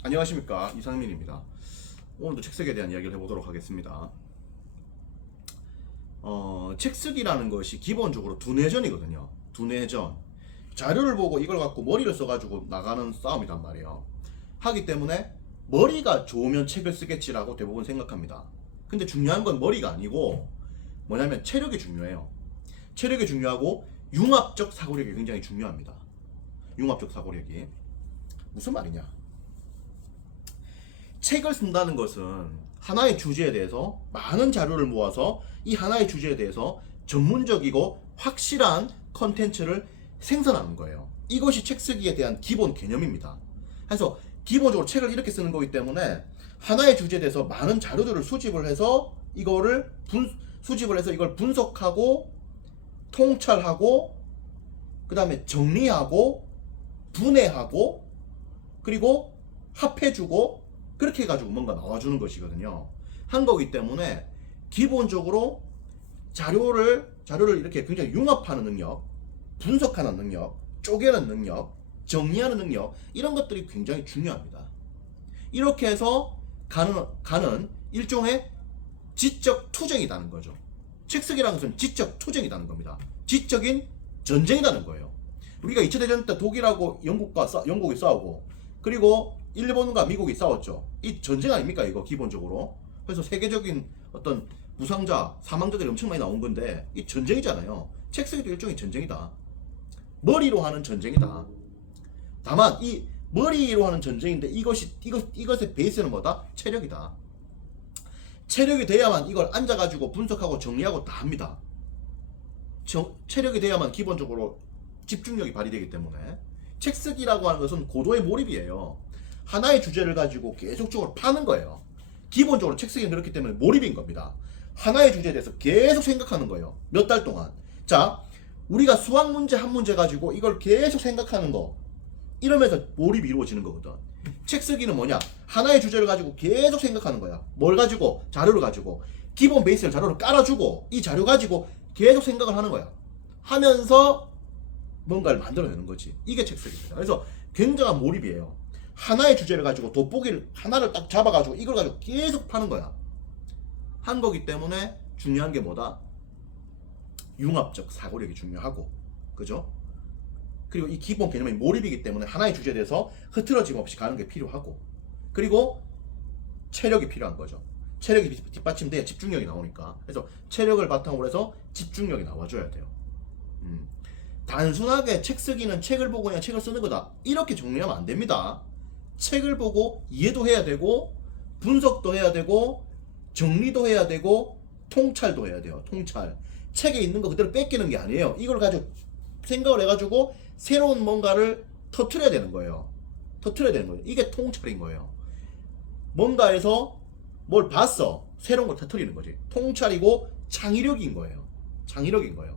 안녕하십니까, 이상민입니다. 오늘도 책쓰기에 대한 이야기를 해보도록 하겠습니다. 책쓰기라는 것이 기본적으로 두뇌전이거든요. 두뇌전. 자료를 보고 이걸 갖고 머리를 써가지고 나가는 싸움이란 말이에요. 하기 때문에 머리가 좋으면 책을 쓰겠지라고 대부분 생각합니다. 근데 중요한 건 머리가 아니고 뭐냐면 체력이 중요해요. 체력이 중요하고 융합적 사고력이 굉장히 중요합니다. 융합적 사고력이 무슨 말이냐? 책을 쓴다는 것은 하나의 주제에 대해서 많은 자료를 모아서 이 하나의 주제에 대해서 전문적이고 확실한 컨텐츠를 생산하는 거예요. 이것이 책 쓰기에 대한 기본 개념입니다. 그래서 기본적으로 책을 이렇게 쓰는 거기 때문에 하나의 주제에 대해서 많은 자료들을 수집을 해서 이걸 분석하고 통찰하고 그 다음에 정리하고 분해하고 그리고 합해주고 그렇게 해가지고 뭔가 나와주는 것이거든요. 한 거기 때문에 기본적으로 자료를 이렇게 굉장히 융합하는 능력, 분석하는 능력, 쪼개는 능력, 정리하는 능력, 이런 것들이 굉장히 중요합니다. 이렇게 해서 가는 일종의 지적 투쟁이라는 거죠. 책 쓰기라는 것은 지적 투쟁이라는 겁니다. 지적인 전쟁이라는 거예요. 우리가 2차 대전 때 독일하고 영국이 싸우고 그리고 일본과 미국이 싸웠죠. 이 전쟁 아닙니까 이거 기본적으로. 그래서 세계적인 어떤 부상자, 사망자들이 엄청 많이 나온 건데 이 전쟁이잖아요. 책 쓰기도 일종의 전쟁이다. 머리로 하는 전쟁이다. 다만 이 머리로 하는 전쟁인데 이것의 베이스는 뭐다? 체력이다. 체력이 돼야만 이걸 앉아가지고 분석하고 정리하고 다 합니다. 체력이 돼야만 기본적으로 집중력이 발휘되기 때문에 책 쓰기라고 하는 것은 고도의 몰입이에요. 하나의 주제를 가지고 계속적으로 파는 거예요. 기본적으로 책 쓰기는 그렇기 때문에 몰입인 겁니다. 하나의 주제에 대해서 계속 생각하는 거예요. 몇 달 동안. 자, 우리가 수학 문제 한 문제 가지고 이걸 계속 생각하는 거. 이러면서 몰입이 이루어지는 거거든. 책 쓰기는 뭐냐? 하나의 주제를 가지고 계속 생각하는 거야. 뭘 가지고? 자료를 가지고. 기본 베이스를 자료를 깔아주고 이 자료 가지고 계속 생각을 하는 거야. 하면서 뭔가를 만들어내는 거지. 이게 책 쓰기입니다. 그래서 굉장한 몰입이에요. 하나의 주제를 가지고 돋보기를 하나를 딱 잡아가지고 이걸 가지고 계속 파는 거야. 한 거기 때문에 중요한 게 뭐다? 융합적 사고력이 중요하고, 그죠? 그리고 이 기본 개념이 몰입이기 때문에 하나의 주제에 대해서 흐트러짐 없이 가는 게 필요하고, 그리고 체력이 필요한 거죠. 체력이 뒷받침돼야 집중력이 나오니까. 그래서 체력을 바탕으로 해서 집중력이 나와줘야 돼요. 단순하게 책 쓰기는 책을 보고 그냥 책을 쓰는 거다. 이렇게 정리하면 안 됩니다. 책을 보고 이해도 해야 되고 분석도 해야 되고 정리도 해야 되고 통찰도 해야 돼요. 통찰. 책에 있는 거 그대로 뺏기는 게 아니에요. 이걸 가지고 생각을 해가지고 새로운 뭔가를 터트려야 되는 거예요. 터트려야 되는 거예요. 이게 통찰인 거예요. 뭔가에서 뭘 봤어. 새로운 걸 터트리는 거지. 통찰이고 창의력인 거예요. 창의력인 거예요.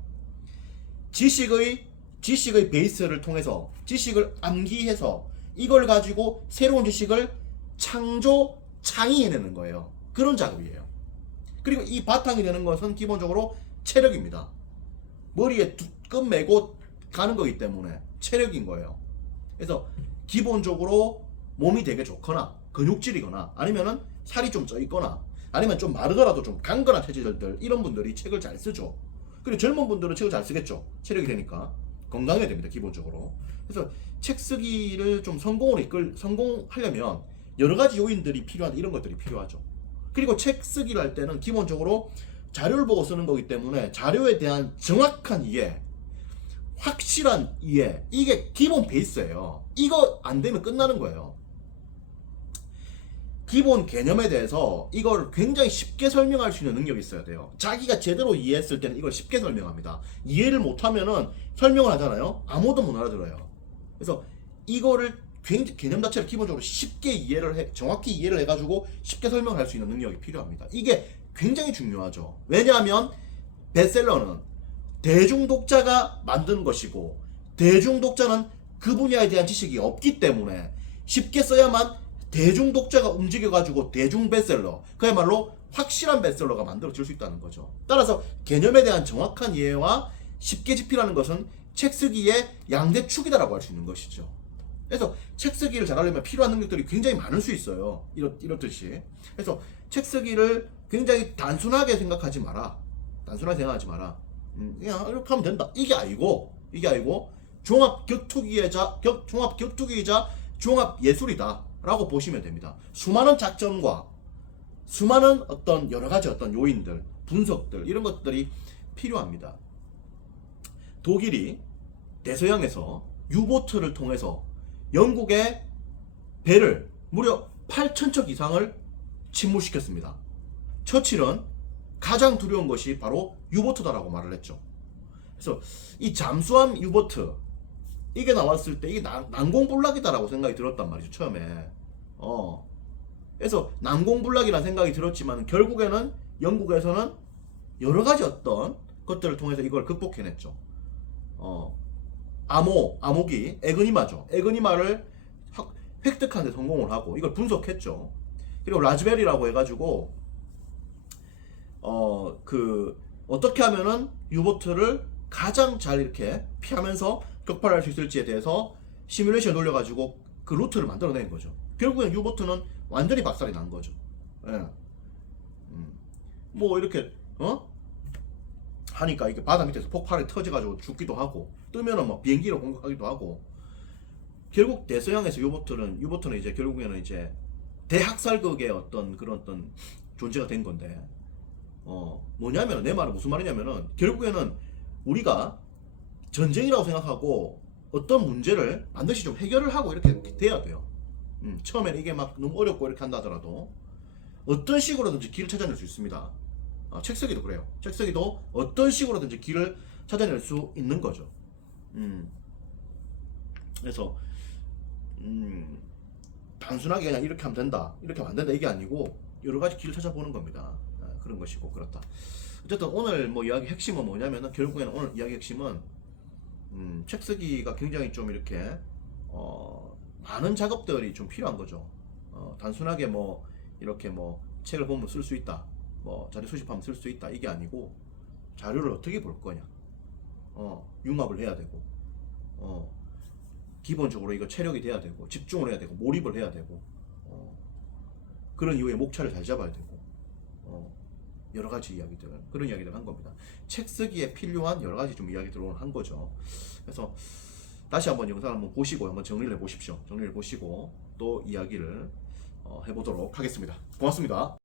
지식의 베이스를 통해서 지식을 암기해서 이걸 가지고 새로운 지식을 창의해내는 거예요. 그런 작업이에요. 그리고 이 바탕이 되는 것은 기본적으로 체력입니다. 머리에 끈 매고 가는 거기 때문에 체력인 거예요. 그래서 기본적으로 몸이 되게 좋거나 근육질이거나 아니면은 살이 좀 쪄 있거나 아니면 좀 마르더라도 좀 강건한 체질들 이런 분들이 책을 잘 쓰죠. 그리고 젊은 분들은 책을 잘 쓰겠죠. 체력이 되니까 건강해야 됩니다. 기본적으로. 그래서 책 쓰기를 좀 성공하려면 여러 가지 요인들이 필요한데 이런 것들이 필요하죠. 그리고 책 쓰기를 할 때는 기본적으로 자료를 보고 쓰는 거기 때문에 자료에 대한 정확한 이해, 확실한 이해, 이게 기본 베이스예요. 이거 안 되면 끝나는 거예요. 기본 개념에 대해서 이걸 굉장히 쉽게 설명할 수 있는 능력이 있어야 돼요. 자기가 제대로 이해했을 때는 이걸 쉽게 설명합니다. 이해를 못하면은 설명을 하잖아요. 아무도 못 알아들어요. 그래서 이거를 개념 자체를 기본적으로 쉽게 정확히 이해를 해가지고 쉽게 설명할 수 있는 능력이 필요합니다. 이게 굉장히 중요하죠. 왜냐하면 베스트셀러는 대중 독자가 만드는 것이고 대중 독자는 그 분야에 대한 지식이 없기 때문에 쉽게 써야만 대중 독자가 움직여가지고 대중 베스트셀러, 그야말로 확실한 베스트셀러가 만들어질 수 있다는 거죠. 따라서 개념에 대한 정확한 이해와 쉽게 집필하는 것은 책 쓰기의 양대 축이다라고 할 수 있는 것이죠. 그래서 책 쓰기를 잘하려면 필요한 능력들이 굉장히 많을 수 있어요. 이렇듯이. 그래서 책 쓰기를 굉장히 단순하게 생각하지 마라. 단순하게 생각하지 마라. 그냥 이렇게 하면 된다. 이게 아니고 종합 격투기이자 종합 예술이다라고 보시면 됩니다. 수많은 작전과 수많은 어떤 여러 가지 어떤 요인들, 분석들 이런 것들이 필요합니다. 독일이 대서양에서 유보트를 통해서 영국의 배를 무려 8,000척 이상을 침몰시켰습니다. 처칠은 가장 두려운 것이 바로 유보트다라고 말을 했죠. 그래서 이 잠수함 유보트 이게 나왔을 때 이게 난공불락이다라고 생각이 들었단 말이죠, 처음에. 그래서 난공불락이라는 생각이 들었지만 결국에는 영국에서는 여러 가지 어떤 것들을 통해서 이걸 극복해냈죠. 암흑이 에그니마죠. 에그니마를 획득하는 데 성공을 하고 이걸 분석했죠. 그리고 라즈베리라고 해가지고 어떻게 하면은 유보트를 가장 잘 이렇게 피하면서 격발할 수 있을지에 대해서 시뮬레이션 돌려가지고 그 루트를 만들어낸 거죠. 결국엔 유보트는 완전히 박살이 난 거죠. 예. 뭐 이렇게 하니까 이게 바다 밑에서 폭발이 터져가지고 죽기도 하고 뜨면은 뭐 비행기로 공격하기도 하고 결국 대서양에서 유보트는 이제 결국에는 이제 대학살극의 어떤 그런 어떤 존재가 된 건데 뭐냐면은 내 말은 무슨 말이냐면은 결국에는 우리가 전쟁이라고 생각하고 어떤 문제를 반드시 좀 해결을 하고 이렇게 돼야 돼요. 처음에는 이게 막 너무 어렵고 이렇게 한다 하더라도 어떤 식으로든지 길을 찾아낼 수 있습니다. 책 쓰기도 그래요. 책 쓰기도 어떤 식으로든지 길을 찾아낼 수 있는 거죠. 그래서 단순하게 그냥 이렇게 하면 된다, 이렇게 하면 안 된다 이게 아니고 여러 가지 길을 찾아보는 겁니다. 그런 것이고 그렇다. 어쨌든 오늘 뭐 이야기 핵심은 뭐냐면은 결국에는 오늘 이야기 핵심은 책 쓰기가 굉장히 좀 이렇게 많은 작업들이 좀 필요한 거죠. 단순하게 뭐 이렇게 뭐 책을 보면 쓸 수 있다, 뭐 자료 수집하면 쓸 수 있다 이게 아니고 자료를 어떻게 볼 거냐, 융합을 해야 되고, 기본적으로 이거 체력이 돼야 되고 집중을 해야 되고 몰입을 해야 되고, 그런 이후에 목차를 잘 잡아야 되고, 여러 가지 이야기들, 그런 이야기를 한 겁니다. 책 쓰기에 필요한 여러 가지 좀 이야기들을 한 거죠. 그래서 다시 한번 영상을 한번 보시고 한번 정리를 해보십시오. 정리를 보시고 또 이야기를 해보도록 하겠습니다. 고맙습니다.